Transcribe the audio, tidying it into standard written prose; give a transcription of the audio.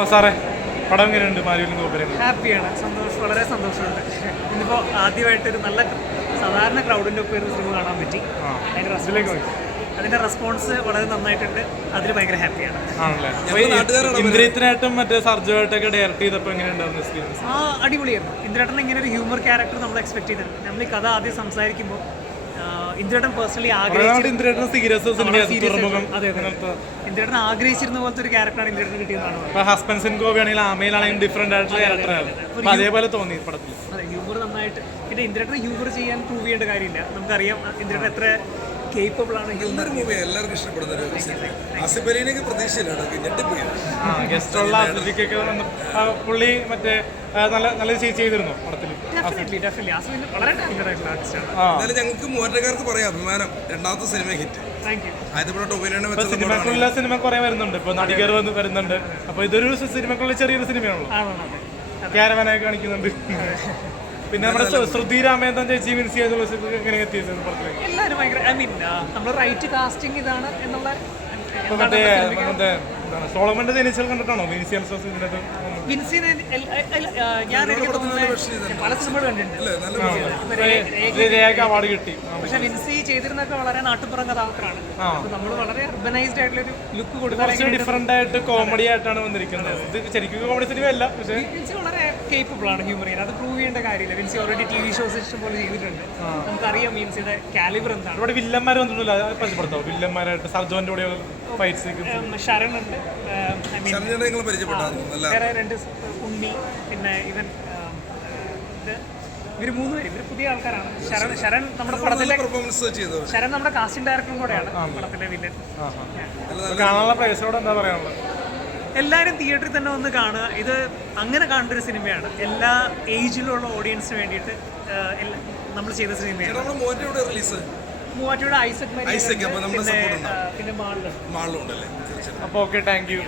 സാറേ പടം എങ്ങനെയുണ്ട് മാരിവിലും ഗോപുരം? ഹാപ്പിയാണ്, വളരെ സന്തോഷമുണ്ട്. ഇന്നിപ്പോൾ ആദ്യമായിട്ടൊരു നല്ല സാധാരണ ക്രൗഡിൻ്റെ ഒപ്പം ഒരു സിനിമ കാണാൻ പറ്റി. അതിൻ്റെ റെസ്പോൺസ് വളരെ നന്നായിട്ടുണ്ട്. അതിൽ ഭയങ്കര ഹാപ്പിയാണ്. ഇന്ദ്രജിത്തിനായിട്ടും മറ്റേ സർജുവായിട്ടൊക്കെ ഡയറക്റ്റ് ചെയ്തപ്പോൾ എങ്ങനെയുണ്ടായിരുന്നു എക്സ്പീരിയൻസ്? അടിപൊളിയായിരുന്നു. ഇന്ദ്രേട്ടൻ ഇങ്ങനെ ഒരു ഹ്യൂമർ ക്യാരക്ടർ നമ്മൾ എക്സ്പെക്ട് ചെയ്തിട്ടുണ്ട്. നമ്മൾ ഈ കഥ ആദ്യം സംസാരിക്കുമ്പോൾ ഇന്ദ്രേട്ടൻ പേഴ്സണലി ഇന്ദ്രേട്ടൻ ആഗ്രഹിച്ചിരുന്ന പോലത്തെ ഒരു ക്യാരക്ടറാണ് ഇന്ദ്രേട്ടൻ കിട്ടിയതാണ്. ഹസ്ബൻഡ്സ് ഗോപിയാണെങ്കിൽ ആമയിലാണെങ്കിൽ ഡിഫറെന്റ് ആയിട്ടുള്ള ക്യാരക്ടറാണ്. അതേപോലെ തോന്നി പടത്തിൽ. അതെ, ഹ്യൂമർ നന്നായിട്ട്. പിന്നെ ഇന്ദ്രേട്ടൻ ഹ്യൂമർ ചെയ്യാൻ പ്രൂവ് ചെയ്യേണ്ട കാര്യമില്ല. നമുക്കറിയാം ഇന്ദ്രേട്ടൻ എത്ര കേപ്പബിൾ ആണ്. എല്ലാവർക്കും ഇഷ്ടപ്പെടുന്ന ഒരു ആസിഫ് അലിനെയൊക്കെ പ്രതീക്ഷയിലാണ്. പുള്ളി മറ്റേ നല്ല ചെയ്തിരുന്നു പടത്തിൽ. വളരെ ടാലന്റഡ് ആയിട്ടുള്ള ആർട്ടിസ്റ്റാണ്. എന്നാലും ഞങ്ങൾക്ക് മൂവാറ്റുകാർക്ക് പറയാം അഭിമാനം, രണ്ടാമത്തെ സിനിമ ഹിറ്റ്. സിനിമക്കുള്ള സിനിമ കുറെ വരുന്നുണ്ട്. ഇപ്പൊ നടികർ വരുന്നുണ്ട്. അപ്പൊ ഇതൊരു സിനിമക്കുള്ള ചെറിയൊരു സിനിമയാണല്ലോ. ക്യാരവാനൊക്കെ കാണിക്കുന്നുണ്ട്. പിന്നെ നമ്മുടെ ശ്രുതി രാമേന്ദ്രൻ ചേച്ചി മിൻസി എങ്ങനെ എത്തിയത് പടത്തിലേക്ക്? എല്ലാവരും ഭയങ്കര നമ്മൾ റൈറ്റ് കാസ്റ്റിംഗ് ഇതാണ് എന്നുള്ള. സോളമന്റെ തേനീച്ചകൾ കണ്ടിട്ടാണോ വിൻസി വിൻസിനെ ഞാൻ പല സിനിമകൾ കണ്ടിട്ടുണ്ട്. അവാർഡ് കിട്ടി. പക്ഷെ വിൻസി ചെയ്തിരുന്നൊക്കെ വളരെ നാട്ടുപുറം കഥാപാത്രമാണ്. നമ്മൾ വളരെ അർബനൈസ്ഡ് ആയിട്ടുള്ള ഒരു ലുക്ക് കൊടുക്കാൻ ഡിഫറെന്റ് ആയിട്ട് കോമഡി ആയിട്ടാണ് വന്നിരിക്കുന്നത്. ഇത് ശരിക്കും കോമഡി സിനിമ അല്ല. പക്ഷേ വിൻസി വളരെ കേപ്പബിൾ ആണ് ഹ്യൂമർ ചെയ്യാൻ. അത് പ്രൂവ് ചെയ്യേണ്ട കാര്യമില്ല. വിൻസി ഓൾറെഡി TV ഷോസ് ഇഷ്ടംപോലെ ചെയ്തിട്ടുണ്ട്. നമുക്കറിയാം വിൻസിയുടെ കാലിബർ എന്താണ്. ഇവിടെ വില്ലന്മാർ വന്നിട്ടില്ല. പരിചയപ്പെടുത്താം വില്ലന്മാരായിട്ട് സർജോന്റെ കൂടെ ഫൈറ്റ് സീക്വൻസ്. ശരൺ ഉണ്ട്, വേറെ രണ്ട് ഉണ്ണി, പിന്നെ ഇവർ മൂന്ന് പേര്. ഇവർ പുതിയ ആൾക്കാരാണ്. ശരൺ നമ്മുടെ പടത്തിലെ നമ്മുടെ കാസ്റ്റിംഗ് ഡയറക്ടറും കൂടെയാണ് പടത്തിലെ വില്ലൻ. കാണാനുള്ള പ്രേക്ഷകരോട് എന്താ പറയാനുള്ളത്? എല്ലാവരും തിയേറ്ററിൽ തന്നെ വന്ന് കാണുക. ഇത് അങ്ങനെ കാണേണ്ട ഒരു സിനിമയാണ്. എല്ലാ ഏജിലുള്ള ഓഡിയൻസിന് വേണ്ടിയിട്ട് നമ്മൾ ചെയ്ത സിനിമയാണ്. മൂവാറ്റുപുഴ ഐസക് പിന്നെ മാളിലുണ്ട്. അപ്പോൾ ഓക്കെ, താങ്ക് യു.